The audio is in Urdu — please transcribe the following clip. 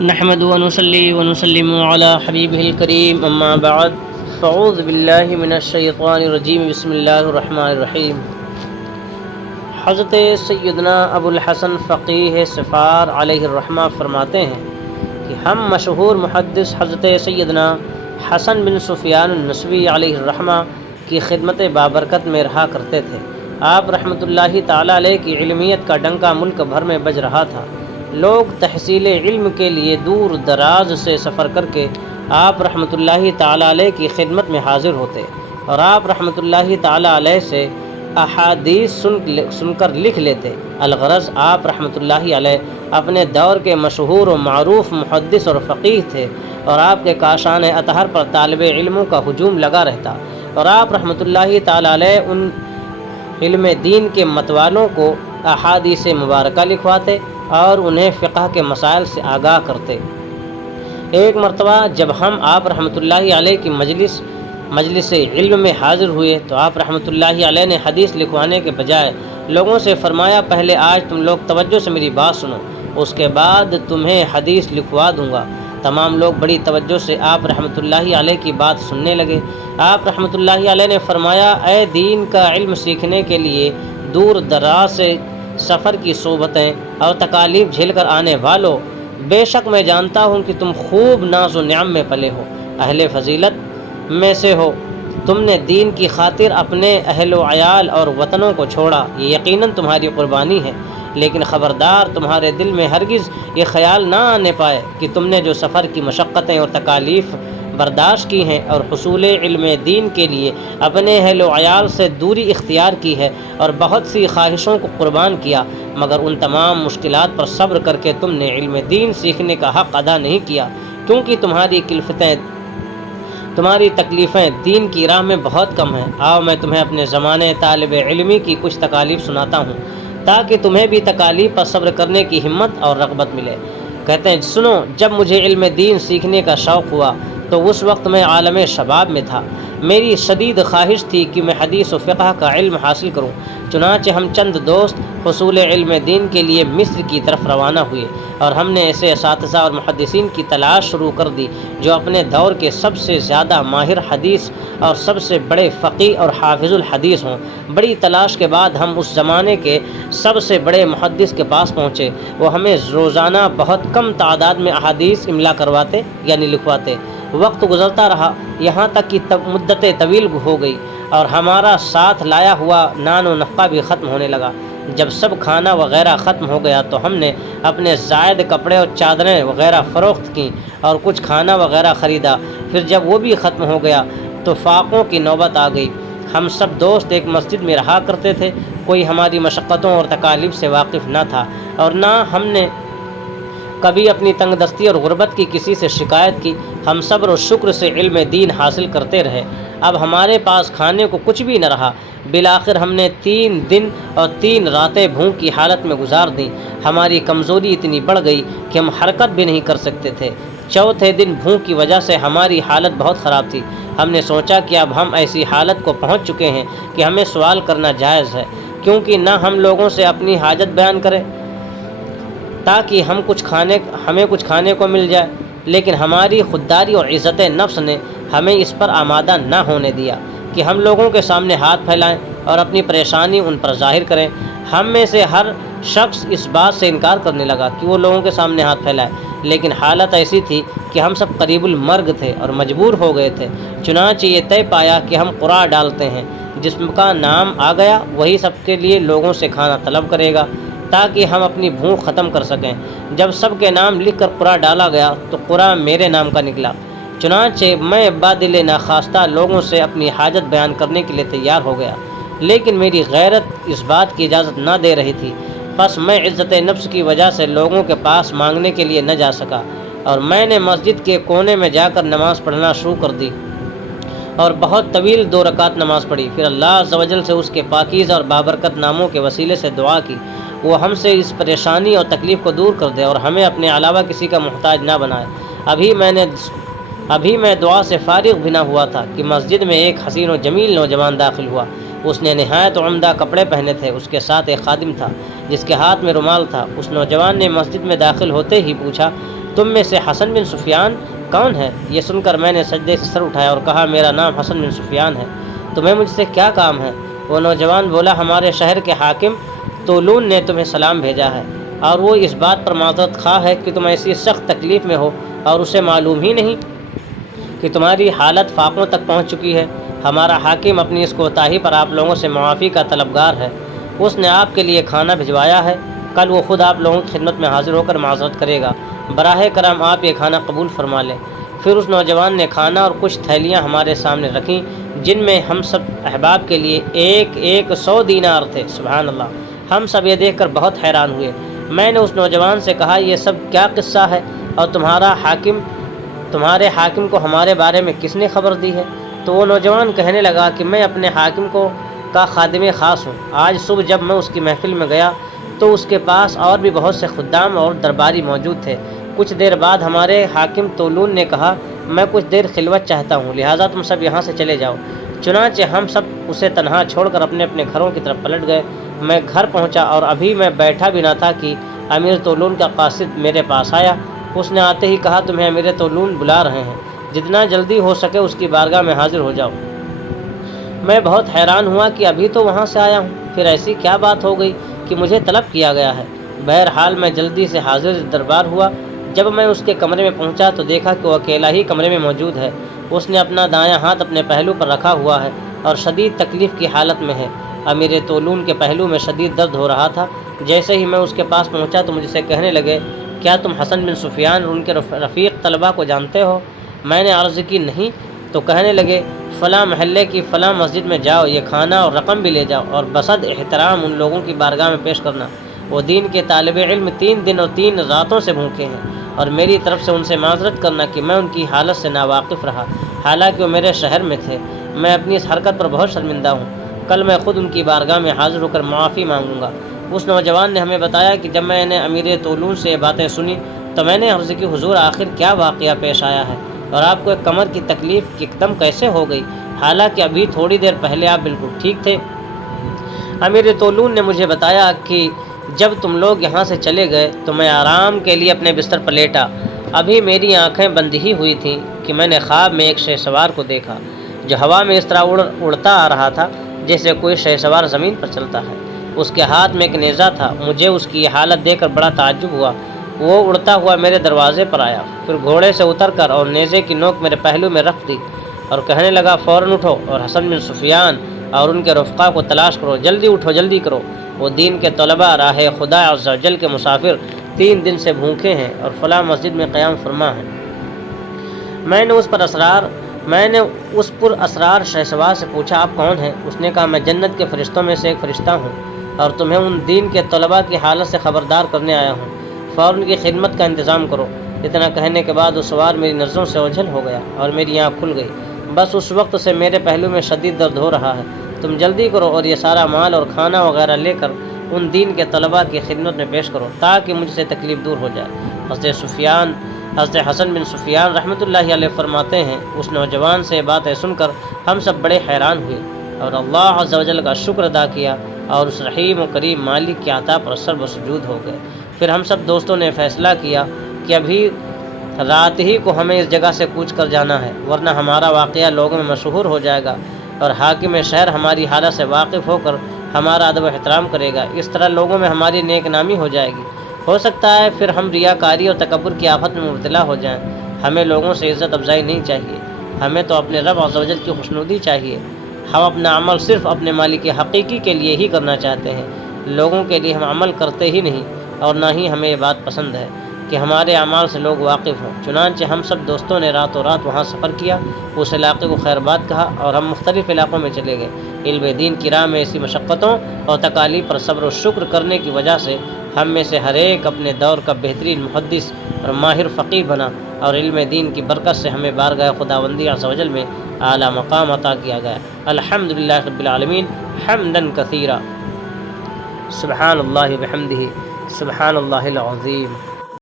نحمد ونصلي ونسلم على حبیبہ الکریم اما بعد فاعوذ باللہ من الشیطان الرجیم بسم اللہ الرحمن الرحیم۔ حضرت سیدنا ابو الحسن فقیہ صفار علیہ الرحمہ فرماتے ہیں کہ ہم مشہور محدث حضرت سیدنا حسن بن سفیان النسوی علیہ الرحمہ کی خدمت بابرکت میں رہا کرتے تھے۔ آپ رحمۃ اللہ تعالی علیہ کی علمیت کا ڈنکا ملک بھر میں بج رہا تھا۔ لوگ تحصیل علم کے لیے دور دراز سے سفر کر کے آپ رحمۃ اللہ تعالی علیہ کی خدمت میں حاضر ہوتے اور آپ رحمۃ اللہ تعالی علیہ سے احادیث سن کر لکھ لیتے۔ الغرض آپ رحمۃ اللہ علیہ اپنے دور کے مشہور و معروف محدث اور فقیہ تھے اور آپ کے کاشان اطہر پر طالب علموں کا ہجوم لگا رہتا اور آپ رحمۃ اللہ تعالی علیہ ان علم دین کے متوالوں کو احادیث مبارکہ لکھواتے اور انہیں فقہ کے مسائل سے آگاہ کرتے۔ ایک مرتبہ جب ہم آپ رحمۃ اللہ علیہ کی مجلس علم میں حاضر ہوئے تو آپ رحمۃ اللہ علیہ نے حدیث لکھوانے کے بجائے لوگوں سے فرمایا، پہلے آج تم لوگ توجہ سے میری بات سنو، اس کے بعد تمہیں حدیث لکھوا دوں گا۔ تمام لوگ بڑی توجہ سے آپ رحمۃ اللہ علیہ کی بات سننے لگے۔ آپ رحمۃ اللہ علیہ نے فرمایا، اے دین کا علم سیکھنے کے لیے دور دراز سے سفر کی صحبتیں اور تکالیف جھیل کر آنے والوں، بے شک میں جانتا ہوں کہ تم خوب ناز و نعم میں پلے ہو، اہل فضیلت میں سے ہو۔ تم نے دین کی خاطر اپنے اہل و عیال اور وطنوں کو چھوڑا، یہ یقیناً تمہاری قربانی ہے، لیکن خبردار تمہارے دل میں ہرگز یہ خیال نہ آنے پائے کہ تم نے جو سفر کی مشقتیں اور تکالیف برداشت کی ہیں اور حصول علم دین کے لیے اپنے اہل و عیال سے دوری اختیار کی ہے اور بہت سی خواہشوں کو قربان کیا، مگر ان تمام مشکلات پر صبر کر کے تم نے علم دین سیکھنے کا حق ادا نہیں کیا، کیونکہ تمہاری تکلیفیں دین کی راہ میں بہت کم ہیں۔ آؤ میں تمہیں اپنے زمانے طالب علمی کی کچھ تکالیف سناتا ہوں تاکہ تمہیں بھی تکالیف پر صبر کرنے کی ہمت اور رغبت ملے۔ کہتے ہیں، سنو، جب مجھے علم دین سیکھنے کا شوق ہوا تو اس وقت میں عالم شباب میں تھا۔ میری شدید خواہش تھی کہ میں حدیث و فقہ کا علم حاصل کروں، چنانچہ ہم چند دوست حصول علم دین کے لیے مصر کی طرف روانہ ہوئے اور ہم نے ایسے اساتذہ اور محدثین کی تلاش شروع کر دی جو اپنے دور کے سب سے زیادہ ماہر حدیث اور سب سے بڑے فقیہ اور حافظ الحدیث ہوں۔ بڑی تلاش کے بعد ہم اس زمانے کے سب سے بڑے محدث کے پاس پہنچے۔ وہ ہمیں روزانہ بہت کم تعداد میں احادیث املا کرواتے یعنی لکھواتے۔ وقت گزرتا رہا، یہاں تک کہ مدت طویل ہو گئی اور ہمارا ساتھ لایا ہوا نان و نفقہ بھی ختم ہونے لگا۔ جب سب کھانا وغیرہ ختم ہو گیا تو ہم نے اپنے زائد کپڑے اور چادریں وغیرہ فروخت کیں اور کچھ کھانا وغیرہ خریدا۔ پھر جب وہ بھی ختم ہو گیا تو فاقوں کی نوبت آ گئی۔ ہم سب دوست ایک مسجد میں رہا کرتے تھے، کوئی ہماری مشقتوں اور تکالیف سے واقف نہ تھا اور نہ ہم نے کبھی اپنی تنگ دستی اور غربت کی کسی سے شکایت کی۔ ہم صبر و شکر سے علم دین حاصل کرتے رہے۔ اب ہمارے پاس کھانے کو کچھ بھی نہ رہا۔ بالآخر ہم نے 3 دن اور 3 راتیں بھوک کی حالت میں گزار دیں۔ ہماری کمزوری اتنی بڑھ گئی کہ ہم حرکت بھی نہیں کر سکتے تھے۔ چوتھے دن بھوک کی وجہ سے ہماری حالت بہت خراب تھی۔ ہم نے سوچا کہ اب ہم ایسی حالت کو پہنچ چکے ہیں کہ ہمیں سوال کرنا جائز ہے، کیونکہ نہ ہم لوگوں سے اپنی حاجت بیان کریں تاکہ ہمیں کچھ کھانے کو مل جائے، لیکن ہماری خودداری اور عزت نفس نے ہمیں اس پر آمادہ نہ ہونے دیا کہ ہم لوگوں کے سامنے ہاتھ پھیلائیں اور اپنی پریشانی ان پر ظاہر کریں۔ ہم میں سے ہر شخص اس بات سے انکار کرنے لگا کہ وہ لوگوں کے سامنے ہاتھ پھیلائے، لیکن حالت ایسی تھی کہ ہم سب قریب المرگ تھے اور مجبور ہو گئے تھے۔ چنانچہ یہ طے پایا کہ ہم قرعہ ڈالتے ہیں، جس کا نام آ گیا وہی سب کے لیے لوگوں سے کھانا طلب کرے گا تاکہ ہم اپنی بھوک ختم کر سکیں۔ جب سب کے نام لکھ کر قرعہ ڈالا گیا تو قرعہ میرے نام کا نکلا۔ چنانچہ میں بادل ناخواستہ لوگوں سے اپنی حاجت بیان کرنے کے لیے تیار ہو گیا، لیکن میری غیرت اس بات کی اجازت نہ دے رہی تھی۔ بس میں عزت نفس کی وجہ سے لوگوں کے پاس مانگنے کے لیے نہ جا سکا اور میں نے مسجد کے کونے میں جا کر نماز پڑھنا شروع کر دی اور بہت طویل 2 رکعت نماز پڑھی۔ پھر اللہ عز و جل سے اس کے پاکیزہ اور بابرکت ناموں کے وسیلے سے دعا کی وہ ہم سے اس پریشانی اور تکلیف کو دور کر دے اور ہمیں اپنے علاوہ کسی کا محتاج نہ بنائے۔ ابھی میں دعا سے فارغ بھی نہ ہوا تھا کہ مسجد میں ایک حسین و جمیل نوجوان داخل ہوا۔ اس نے نہایت عمدہ کپڑے پہنے تھے، اس کے ساتھ ایک خادم تھا جس کے ہاتھ میں رومال تھا۔ اس نوجوان نے مسجد میں داخل ہوتے ہی پوچھا، تم میں سے حسن بن سفیان کون ہے؟ یہ سن کر میں نے سجدے سے سر اٹھایا اور کہا میرا نام حسن بن سفیان ہے، تمہیں مجھ سے کیا کام ہے؟ وہ نوجوان بولا ہمارے شہر کے حاکم طولون نے تمہیں سلام بھیجا ہے اور وہ اس بات پر معذرت خواہ ہے کہ تم ایسی سخت تکلیف میں ہو اور اسے معلوم ہی نہیں کہ تمہاری حالت فاقوں تک پہنچ چکی ہے۔ ہمارا حاکم اپنی اس کوتاہی پر آپ لوگوں سے معافی کا طلبگار ہے، اس نے آپ کے لیے کھانا بھجوایا ہے، کل وہ خود آپ لوگوں کی خدمت میں حاضر ہو کر معذرت کرے گا، براہ کرم آپ یہ کھانا قبول فرما لیں۔ پھر اس نوجوان نے کھانا اور کچھ تھیلیاں ہمارے سامنے رکھیں جن میں ہم سب احباب کے لیے ایک 100 دینار تھے۔ سبحان اللہ! ہم سب یہ دیکھ کر بہت حیران ہوئے۔ میں نے اس نوجوان سے کہا یہ سب کیا قصہ ہے اور تمہارے حاکم کو ہمارے بارے میں کس نے خبر دی ہے؟ تو وہ نوجوان کہنے لگا کہ میں اپنے حاکم کا خادم خاص ہوں۔ آج صبح جب میں اس کی محفل میں گیا تو اس کے پاس اور بھی بہت سے خدام اور درباری موجود تھے۔ کچھ دیر بعد ہمارے حاکم طولون نے کہا میں کچھ دیر خلوت چاہتا ہوں، لہٰذا تم سب یہاں سے چلے جاؤ۔ چنانچہ ہم سب اسے تنہا چھوڑ کر اپنے اپنے گھروں کی طرف پلٹ گئے۔ میں گھر پہنچا اور ابھی میں بیٹھا بھی نہ تھا کہ امیر طولون کا قاصد میرے پاس آیا۔ اس نے آتے ہی کہا تمہیں امیر طولون بلا رہے ہیں، جتنا جلدی ہو سکے اس کی بارگاہ میں حاضر ہو جاؤ۔ میں بہت حیران ہوا کہ ابھی تو وہاں سے آیا ہوں، پھر ایسی کیا بات ہو گئی کہ مجھے طلب کیا گیا ہے؟ بہرحال میں جلدی سے حاضر دربار ہوا۔ جب میں اس کے کمرے میں پہنچا تو دیکھا کہ وہ اکیلا ہی کمرے میں موجود ہے۔ اس نے اپنا دایاں ہاتھ اپنے پہلو پر رکھا ہوا ہے اور شدید تکلیف کی حالت میں ہے۔ امیر طولون کے پہلو میں شدید درد ہو رہا تھا۔ جیسے ہی میں اس کے پاس پہنچا تو مجھ سے کہنے لگے کیا تم حسن بن سفیان اور ان کے رفیق طلبہ کو جانتے ہو؟ میں نے عرض کی نہیں۔ تو کہنے لگے فلاں محلے کی فلاں مسجد میں جاؤ، یہ کھانا اور رقم بھی لے جاؤ اور بصد احترام ان لوگوں کی بارگاہ میں پیش کرنا۔ وہ دین کے طالب علم 3 دن اور 3 راتوں سے بھوکے ہیں، اور میری طرف سے ان سے معذرت کرنا کہ میں ان کی حالت سے ناواقف رہا، حالانکہ وہ میرے شہر میں تھے۔ میں اپنی اس حرکت پر بہت شرمندہ ہوں، کل میں خود ان کی بارگاہ میں حاضر ہو کر معافی مانگوں گا۔ اس نوجوان نے ہمیں بتایا کہ جب میں نے امیر طولون سے یہ باتیں سنی تو میں نے عرض کی حضور آخر کیا واقعہ پیش آیا ہے اور آپ کو ایک کمر کی تکلیف ایک دم کیسے ہو گئی، حالانکہ ابھی تھوڑی دیر پہلے آپ بالکل ٹھیک تھے؟ امیر طولون نے مجھے بتایا کہ جب تم لوگ یہاں سے چلے گئے تو میں آرام کے لیے اپنے بستر پر لیٹا۔ ابھی میری آنکھیں بند ہی ہوئی تھیں کہ میں نے خواب میں ایک شہ سوار کو دیکھا جو ہوا میں اس طرح اڑتا آ رہا تھا جیسے کوئی شہ سوار زمین پر چلتا ہے۔ اس کے ہاتھ میں ایک نیزہ تھا۔ مجھے اس کی یہ حالت دیکھ کر بڑا تعجب ہوا۔ وہ اڑتا ہوا میرے دروازے پر آیا، پھر گھوڑے سے اتر کر اور نیزے کی نوک میرے پہلو میں رکھ دی اور کہنے لگا فوراً اٹھو اور حسن بن سفیان اور ان کے رفقا کو تلاش کرو، جلدی اٹھو، جلدی کرو۔ وہ دین کے طلبہ راہ خدا عز و جل کے مسافر 3 دن سے بھوکے ہیں اور فلاں مسجد میں قیام فرما ہیں۔ میں نے اس پر اسرار شہسوار سے پوچھا آپ کون ہیں؟ اس نے کہا میں جنت کے فرشتوں میں سے ایک فرشتہ ہوں اور تمہیں ان دین کے طلبہ کی حالت سے خبردار کرنے آیا ہوں، فوراً کی خدمت کا انتظام کرو۔ اتنا کہنے کے بعد وہ سوار میری نظروں سے اوجھل ہو گیا اور میری آنکھ کھل گئی۔ بس اس وقت سے میرے پہلو میں شدید درد ہو رہا ہے۔ تم جلدی کرو اور یہ سارا مال اور کھانا وغیرہ لے کر ان دین کے طلبہ کی خدمت میں پیش کرو تاکہ مجھ سے تکلیف دور ہو جائے۔ حضرت حسن بن سفیان رحمۃ اللہ علیہ فرماتے ہیں اس نوجوان سے باتیں سن کر ہم سب بڑے حیران ہوئے اور اللہ عز و جل کا شکر ادا کیا اور اس رحیم و کریم مالک کی عطا پر سر و سجود ہو گئے۔ پھر ہم سب دوستوں نے فیصلہ کیا کہ ابھی رات ہی کو ہمیں اس جگہ سے کوچ کر جانا ہے، ورنہ ہمارا واقعہ لوگوں میں مشہور ہو جائے گا اور حاکم شہر ہماری حالت سے واقف ہو کر ہمارا ادب و احترام کرے گا۔ اس طرح لوگوں میں ہماری نیک نامی ہو جائے گی۔ ہو سکتا ہے پھر ہم ریاکاری اور تکبر کی آفت میں مبتلا ہو جائیں۔ ہمیں لوگوں سے عزت افزائی نہیں چاہیے، ہمیں تو اپنے رب عز و جل کی خوشنودی چاہیے۔ ہم اپنا عمل صرف اپنے مالک حقیقی کے لیے ہی کرنا چاہتے ہیں، لوگوں کے لیے ہم عمل کرتے ہی نہیں، اور نہ ہی ہمیں یہ بات پسند ہے کہ ہمارے اعمال سے لوگ واقف ہوں۔ چنانچہ ہم سب دوستوں نے راتوں رات وہاں سفر کیا، اس علاقے کو خیر بات کہا اور ہم مختلف علاقوں میں چلے گئے۔ علم دین کی راہ میں ایسی مشقتوں اور تکالیف پر صبر و شکر کرنے کی وجہ سے ہم میں سے ہر ایک اپنے دور کا بہترین محدث اور ماہر فقیہ بنا، اور علم دین کی برکت سے ہمیں بارگاہ خداوندی عز و جل میں اعلیٰ مقام عطا کیا گیا۔ الحمدللہ رب العالمین حمدا کثیرا، سبحان اللہ بحمدہ، سبحان اللہ العظیم۔